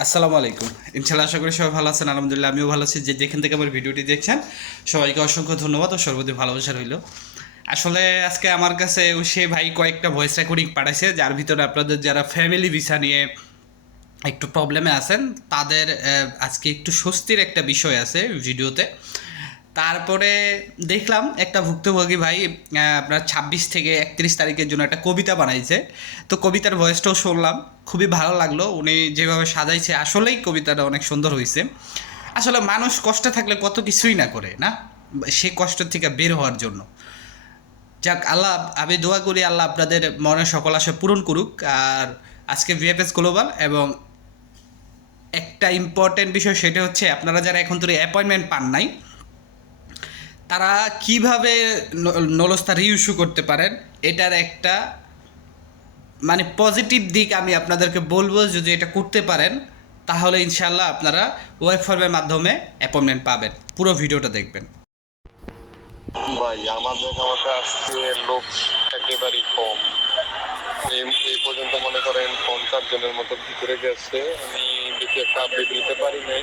আসসালামু আলাইকুম। ইনশাল্লাহ আশা করি সবাই ভালো আছেন, আলহামদুলিল্লাহ আমিও ভালো আছি। যে যেখান থেকে আমার ভিডিওটি দেখছেন, সবাইকে অসংখ্য ধন্যবাদ ও সর্বদি ভালোবাসা রইল। আসলে আজকে আমার কাছে সে ভাই কয়েকটা ভয়েস রেকর্ডিং পাঠাইছে, যার ভিতরে আপনাদের যারা ফ্যামিলি ভিসা নিয়ে একটু প্রবলেমে আছেন, তাদের আজকে একটু স্বস্তির একটা বিষয় আছে ভিডিওতে তারপরে দেখলাম একটা ভুক্তভোগী ভাই আপনার ছাব্বিশ থেকে একত্রিশ তারিখের জন্য একটা কবিতা বানাইছে। তো কবিতার ভয়েসটাও শুনলাম, খুবই ভালো লাগল। উনি যেভাবে সাজাইছে, আসলেই কবিতাটা অনেক সুন্দর হয়েছে আসলে মানুষ কষ্টে থাকলে কত কিছুই না করে, না? সে কষ্ট থেকে বের হওয়ার জন্য। যাক, আল্লাহ, আমি দোয়া করি আল্লাহ আপনাদের মনে সকল আশা পূরণ করুক। আর আজকে ভিএফএস গ্লোবাল এবং একটা ইম্পর্টেন্ট বিষয়, সেটা হচ্ছে আপনারা যারা এখন ধরে অ্যাপয়েন্টমেন্ট পান নাই তারা কীভাবে নলস্তা রিইস্যু করতে পারেন, এটার একটা মানে পজিটিভ দিক আমি আপনাদেরকে বলব, যদি এটা করতে পারেন, তাহলে ইনশাল্লাহ আপনারা ওয়েব ফর্মের মাধ্যমে অ্যাপয়েন্টমেন্ট পাবেন। পুরো ভিডিওটা দেখবেন। ভাই আমাদের আমাকে আজকে লোক একেবারেই কম। এই পর্যন্ত মনে করেন পঞ্চাশ জনের মতো ভিতরে গেছে। আমি বেশি একটা আপডেট নিতে পারি নাই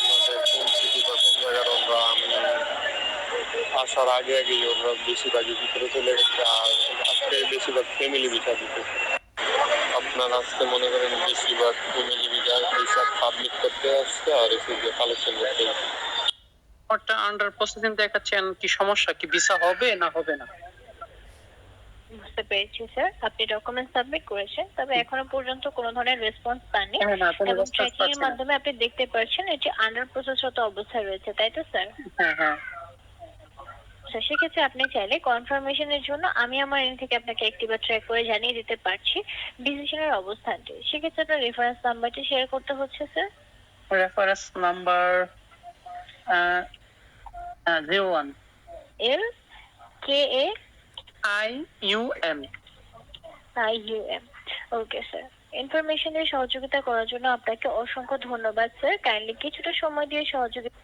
আমাদের কোন সিটি বা কোন জায়গার ওরা আমি আসার আগে আগেই ওরা বেশিরভাগই ভিতরে চলে গেছে আর আজকে বেশিরভাগ ফ্যামিলি ভিসা দিতে আপনার আজকে মনে করেন বেশিরভাগ ফ্যামিলি ভিসা হিসাব পাবলিক করতে আসছে আর এসে যে কালেকশন করতে আসছে। আন্ডার প্রসেসিং দেখাচ্ছেন কি সমস্যা? কি ভিসা হবে না হবে না? বুঝতে পেরেছি স্যার আপনি ডকুমেন্ট সাবমিট করেছেন তবে এখনও পর্যন্ত কোনো ধরনের রেসপন্স পাননি। হ্যাঁ, এবং ট্র্যাকিং এর মাধ্যমে আপনি দেখতে পাচ্ছেন এটি আন্ডার প্রসেসরত অবস্থায় রয়েছে তাই তো স্যার হ্যাঁ হ্যাঁ। স্যার সেক্ষেত্রে আপনি চাইলে কনফার্মেশনের জন্য আমি আমার এন্ড থেকে আপনাকে একটি বা ট্র্যাক করে জানিয়ে দিতে পারছি ডিসিশনের অবস্থানটি। সেক্ষেত্রে আপনার রেফারেন্স নাম্বারটি শেয়ার করতে হচ্ছে sir reference number zero one L K A I U M I U M okay sir ইনফরমেশনের সহযোগিতা করার জন্য আপনাকে অসংখ্য ধন্যবাদ স্যার কাইন্ডলি কিছুটা সময় দিয়ে সহযোগিতা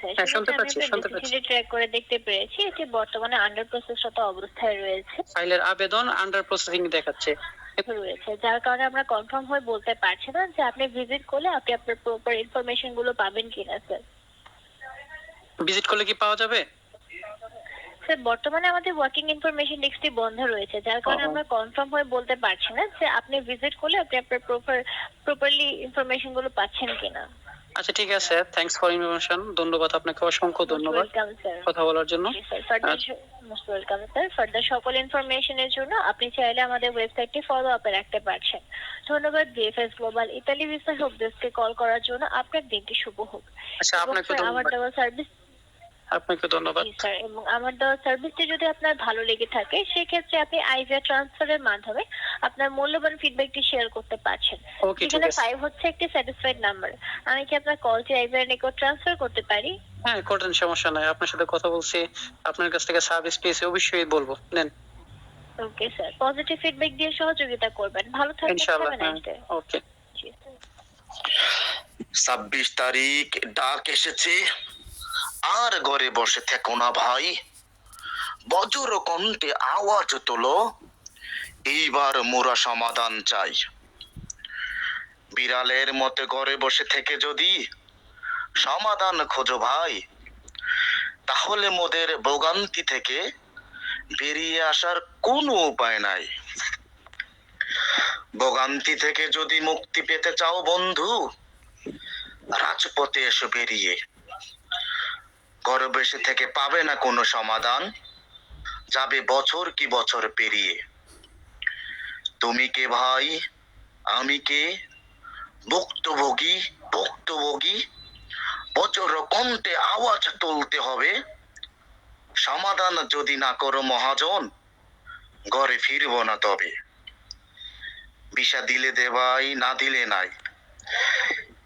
হ্যাঁ, শুনতে পাচ্ছি, শুনতে পাচ্ছি। ট্র্যাক করে দেখতে পেরেছি এটি বর্তমানে আন্ডার প্রসেসরত অবস্থায় রয়েছে। ফাইলের আবেদন আন্ডার প্রসেসিং দেখাচ্ছে। রয়েছে যার কারণে আমরা কনফার্ম হয়ে বলতে পারছি না যে আপনি ভিজিট করলে আপনি আপনার প্রপার ইনফরমেশনগুলো পাবেন কিনা স্যার ভিজিট করলে কি পাওয়া যাবে? স্যার বর্তমানে আমাদের ওয়ার্কিং ইনফরমেশন ডেস্কটি বন্ধ রয়েছে যার কারণে আমরা কনফার্ম হয়ে বলতে পারছি না যে আপনি ভিজিট করলে আপনি আপনার প্রপার প্রপারলি ইনফরমেশনগুলো পাচ্ছেন কিনা। আচ্ছা ঠিক আছে। থ্যাঙ্কস ফর ইনফরমেশন ধন্যবাদ আপনাকে অসংখ্য ধন্যবাদ কথা বলার জন্য। মোস্ট ওয়েলকাম স্যার ফার্দার সকল ইনফরমেশনের জন্য আপনি চাইলে আমাদের ওয়েবসাইটটি ফলো আপে রাখতে পারছেন। ধন্যবাদ VFS Global Italy visa help ডেস্কে কল করার জন্য। আপনার দিনটি শুভ হোক। আচ্ছা আপনাকে আমার দেওয়া সার্ভিস আপনাকে ধন্যবাদ। জি স্যার এবং আমার দেওয়া সার্ভিসটি যদি আপনার ভালো লেগে থাকে সেক্ষেত্রে আপনি আইভিআর ট্রান্সফারের মাধ্যমে আপনার মূল্যবান ফিডব্যাকটি শেয়ার করতে পারছেন। ওকে ঠিক এখানে আছে। ফাইভ হচ্ছে একটি স্যাটিসফাইড নাম্বার আমি কি আপনার কলটি আইভিআর নিকট ট্রান্সফার করতে পারি? হ্যাঁ করেন সমস্যা নাই। আপনার সাথে কথা বলছি। আপনার কাছ থেকে সার্ভিস পেয়েছি অবশ্যই বলব। নেন। ওকে স্যার পজিটিভ ফিডব্যাক দিয়ে সহযোগিতা করবেন। ভালো থাকবেন ইনশাআল্লাহ হ্যাঁ ওকে স্যার। ছাব্বিশ তারিখ ডাক এসেছে। আর ঘরে বসে থেকো না ভাই। বজ্র কণ্ঠে আওয়াজ তোলো, এইবার মোরা সমাধান চাই। বিড়ালের মতে ঘরে বসে থেকে যদি সমাধান খোঁজো ভাই, তাহলে মোদের ভোগান্তি থেকে বেরিয়ে আসার কোনো উপায় নাই। ভোগান্তি থেকে যদি মুক্তি পেতে চাও বন্ধু, রাজপথে এসে বেরিয়ে। ঘরে বসে থেকে পাবে না কোনো সমাধান? যাবে বছর কি বছর পেরিয়ে। তুমি কে ভাই? আমি কে? ভুক্তভোগী? ভুক্তভোগী? বছর কণ্ঠে আওয়াজ তুলতে হবে। সমাধান যদি না করো মহাজন, ঘরে ফিরবো না তবে। বিষা দিলে দেবাই না দিলে নাই।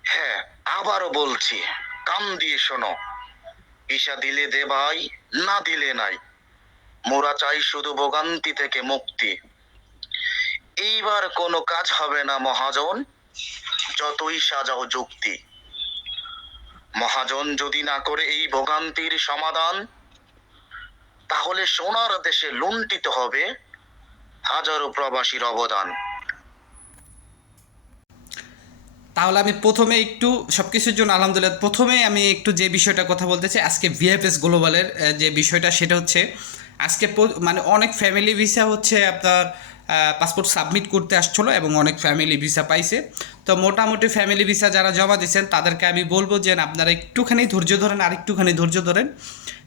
হ্যাঁ আবারও বলছি, কান দিয়ে শোনো। ঈশা দিলে দে ভাই, না দিলে নাই। মোরা চাই শুধু ভোগান্তি থেকে মুক্তি। এইবার কোনো কাজ হবে না, মহাজন, যতই সাজাও যুক্তি। মহাজন যদি না করে এই ভোগান্তির সমাধান, তাহলে সোনার দেশে লুণ্ঠিত হবে হাজারো প্রবাসীর অবদান। তাহলে আমি প্রথমে একটু সব কিছুর জন্য আলহামদুলিল্লাহ, প্রথমে আমি একটু যে বিষয়টা কথা বলতে চাই, আজকে ভিএফএস গ্লোবালের যে বিষয়টা সেটা হচ্ছে, আজকে মানে অনেক ফ্যামিলি ভিসা হচ্ছে আপনার পাসপোর্ট সাবমিট করতে আসছিল এবং অনেক ফ্যামিলি ভিসা পাইছে। তো মোটামুটি ফ্যামিলি ভিসা যারা জমা দিয়েছেন, তাদেরকে আমি বলব যে আপনারা একটুখানি ধৈর্য ধরেন, আর একটুখানি ধৈর্য ধরেন।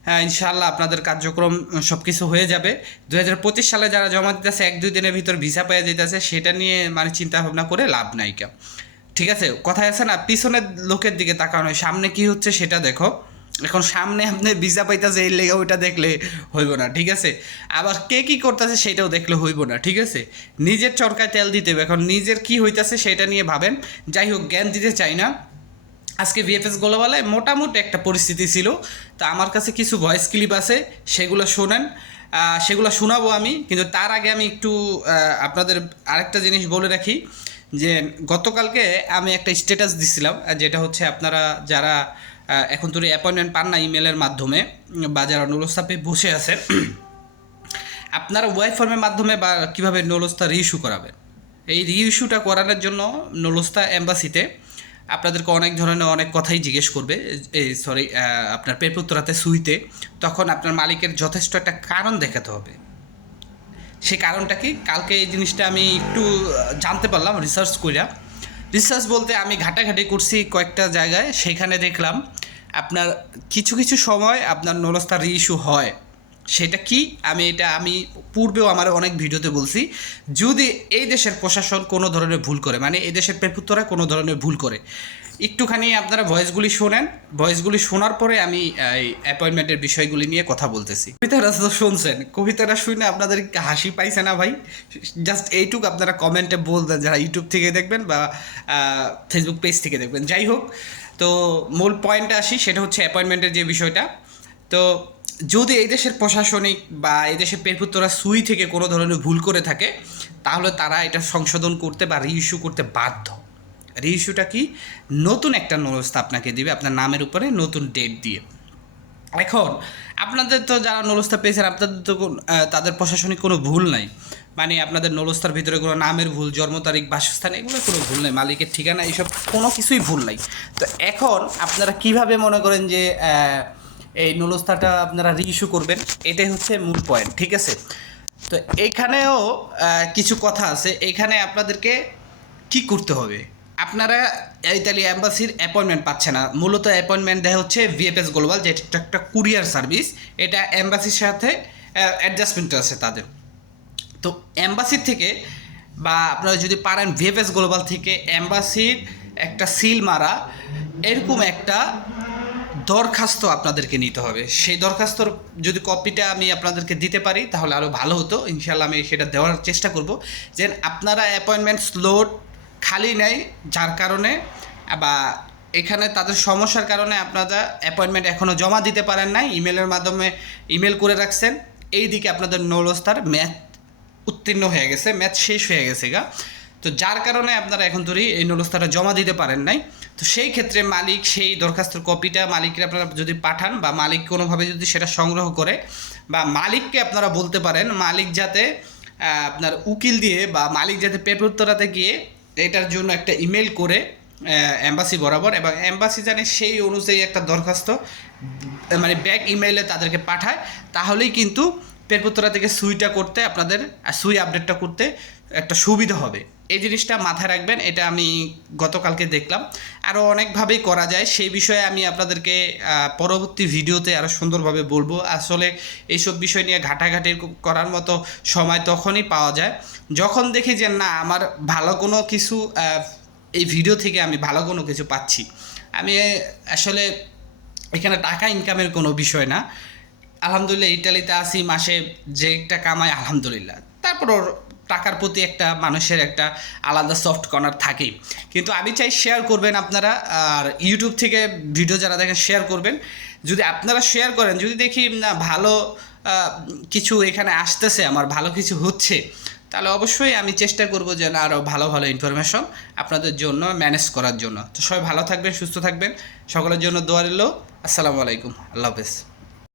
হ্যাঁ ইনশাআল্লাহ আপনাদের কার্যক্রম সব কিছু হয়ে যাবে। দু হাজার পঁচিশ সালে যারা জমা দিতেছে, এক দুই দিনের ভিতর ভিসা পেয়ে যেতেছে সেটা নিয়ে মানে চিন্তা ভাবনা করে লাভ নাই কেউ। ঠিক আছে? কথায় আছে না, পিছনের লোকের দিকে তাকানো সামনে কি হচ্ছে সেটা দেখো। এখন সামনে আপনি ভিসা পাইতেছে, এই লেগে ওইটা দেখলে হইব না, ঠিক আছে? আবার কে কি করতেছে সেটাও দেখলে হইব না, ঠিক আছে? নিজের চরকায় তেল দিতে হবে। এখন নিজের কি হইতাছে সেটা নিয়ে ভাবেন। যাই হোক, জ্ঞান দিতে চাই না। আজকে ভিএফএস গ্লোবালে মোটামুটি একটা পরিস্থিতি ছিল। তো আমার কাছে কিছু ভয়েস ক্লিপ আছে, সেগুলো শোনেন। সেগুলো শোনাবো আমি, কিন্তু তার আগে আমি একটু আপনাদের আরেকটা জিনিস বলে রাখি। যে গতকালকে আমি একটা স্ট্যাটাস দিছিলাম, যেটা হচ্ছে আপনারা যারা এখন তো অ্যাপয়েন্টমেন্ট পান না ইমেলের মাধ্যমে বা যারা নুরস্তাপে বসে আছে আপনারা ওয়াই ফর্মের মাধ্যমে বা কীভাবে নলস্তা রিইস্যু করাবেন? এই রিইস্যুটা করানোর জন্য নলস্তা এম্বাসিতে আপনাদেরকে অনেক ধরনের অনেক কথাই জিজ্ঞেস করবে, এই সরি আপনার পেরপুত্রাতে সুইতে, তখন আপনার মালিকের যথেষ্ট একটা কারণ দেখাতে হবে। সেই কারণটা কি? কালকে এই জিনিসটা আমি একটু জানতে পারলাম রিসার্চ করিয়া রিসার্চ বলতে আমি ঘাটাঘাটি করছি কয়েকটা জায়গায়, সেখানে দেখলাম আপনার কিছু কিছু সময় আপনার নলস্তা রিইস্যু হয়। সেটা কি? আমি এটা, আমি পূর্বেও আমার অনেক ভিডিওতে বলছি, যদি এই দেশের প্রশাসন কোনো ধরনের ভুল করে মানে এই দেশের পেপুত্তরা কোনো ধরনের ভুল করে একটুখানি আপনারা ভয়েসগুলি শোনেন। ভয়েসগুলি শোনার পরে আমি এই অ্যাপয়েন্টমেন্টের বিষয়গুলি নিয়ে কথা বলতেছি। কবিতাটা তো শুনছেন। কবিতাটা শুনে আপনাদের হাসি পাইছে না ভাই? জাস্ট এইটুক আপনারা কমেন্টে বলবেন, যারা ইউটিউব থেকে দেখবেন বা ফেসবুক পেজ থেকে দেখবেন। যাই হোক, তো মূল পয়েন্টে আসি, সেটা হচ্ছে অ্যাপয়েন্টমেন্টের যে বিষয়টা। তো যদি এই দেশের প্রশাসনিক বা এই দেশের পেরপুত্তরা সুই থেকে কোনো ধরনের ভুল করে থাকে, তাহলে তারা এটা সংশোধন করতে বা রিইস্যু করতে বাধ্য। রিইস্যুটা কি? নতুন একটা নলস্তা আপনাকে দিবে, আপনার নামের উপরে নতুন ডেট দিয়ে। এখন, আপনাদের তো যারা নলস্তা পেয়েছেন, আপনাদের তো তাদের প্রশাসনিক কোনো ভুল নাই। মানে আপনাদের নলস্তার ভিতরে কোনো নামের ভুল, জন্ম তারিখ, বাসস্থান, এগুলো কোনো ভুল নাই, মালিকের ঠিকানা, এইসব কোনো কিছুই ভুল নাই। তো এখন আপনারা কীভাবে মনে করেন যে এই নলস্তাটা আপনারা রিইস্যু করবেন? এটাই হচ্ছে মূল পয়েন্ট ঠিক আছে? তো এখানেও কিছু কথা আছে। এখানে আপনাদেরকে কি করতে হবে? আপনারা ইতালি অ্যাম্বাসির অ্যাপয়েন্টমেন্ট পাচ্ছে না। মূলত অ্যাপয়েন্টমেন্ট দেয় হচ্ছে ভিএফএস গ্লোবাল যেটা একটা কুরিয়ার সার্ভিস এটা অ্যাম্বাসির সাথে অ্যাডজাস্টমেন্ট আছে তাদের। তো অ্যাম্বাসির থেকে বা আপনারা যদি পারেন ভিএফএস গ্লোবাল থেকে অ্যাম্বাসির একটা সিল মারা, এরকম একটা দরখাস্ত আপনাদেরকে নিতে হবে। সেই দরখাস্তর যদি কপিটা আমি আপনাদেরকে দিতে পারি, তাহলে আরও ভালো হতো। ইনশাল্লাহ আমি সেটা দেওয়ার চেষ্টা করব। যে আপনারা অ্যাপয়েন্টমেন্ট স্লোট খালি নেই, যার কারণে, বা এখানে তাদের সমস্যার কারণে আপনারা অ্যাপয়েন্টমেন্ট এখনও জমা দিতে পারেন নাই ইমেলের মাধ্যমে ইমেল করে রাখছেন। এই দিকে আপনাদের নলস্তার ম্যাথ উত্তীর্ণ হয়ে গেছে, ম্যাথ শেষ হয়ে গেছে গা। তো যার কারণে আপনারা এখন ধরেই এই নলস্তাটা জমা দিতে পারেন নাই। তো সেই ক্ষেত্রে মালিক সেই দরখাস্তর কপিটা মালিককে আপনারা যদি পাঠান, বা মালিক কোনোভাবে যদি সেটা সংগ্রহ করে, বা মালিককে আপনারা বলতে পারেন, মালিক যাতে আপনার উকিল দিয়ে, বা মালিক যাতে পেপার উত্তরাতে গিয়ে এটার জন্য একটা ইমেল করে অ্যাম্বাসি বরাবর এবং অ্যাম্বাসি জানে সেই অনুযায়ী একটা দরখাস্ত মানে ব্যাক ইমেইলে তাদেরকে পাঠায়। তাহলেই কিন্তু পেরপুত্রা থেকে সুইটা করতে, আপনাদের, সুই আপডেটটা করতে একটা সুবিধা হবে। এই জিনিসটা মাথায় রাখবেন, এটা আমি গতকালকে দেখলাম। আরও অনেকভাবেই করা যায়, সেই বিষয়ে আমি আপনাদেরকে পরবর্তী ভিডিওতে আরও সুন্দরভাবে বলব। আসলে এইসব বিষয় নিয়ে ঘাটাঘাটি করার মতো সময় তখনই পাওয়া যায়। যখন দেখি যে না, আমার ভালো কোনো কিছু এই ভিডিও থেকে আমি ভালো কোনো কিছু পাচ্ছি। আমি আসলে এখানে টাকা ইনকামের কোনো বিষয় না। আলহামদুলিল্লাহ ইটালিতে আসি, মাসে যে একটা কামাই, আলহামদুলিল্লাহ। তারপর টাকার প্রতি একটা মানুষের একটা আলাদা সফট কর্নার থাকেই। কিন্তু আমি চাই শেয়ার করবেন আপনারা, আর ইউটিউব থেকে ভিডিও যারা দেখেন শেয়ার করবেন। যদি আপনারা শেয়ার করেন, যদি দেখি না, ভালো কিছু এখানে আসতেছে, আমার ভালো কিছু হচ্ছে, তাহলে অবশ্যই আমি চেষ্টা করব যেন আরও ভালো ভালো ইনফরমেশন আপনাদের জন্য ম্যানেজ করার জন্য। তো সবাই ভালো থাকবেন, সুস্থ থাকবেন। সকলের জন্য দোয়া রইল। আসসালামু আলাইকুম। আল্লাহ হাফেজ।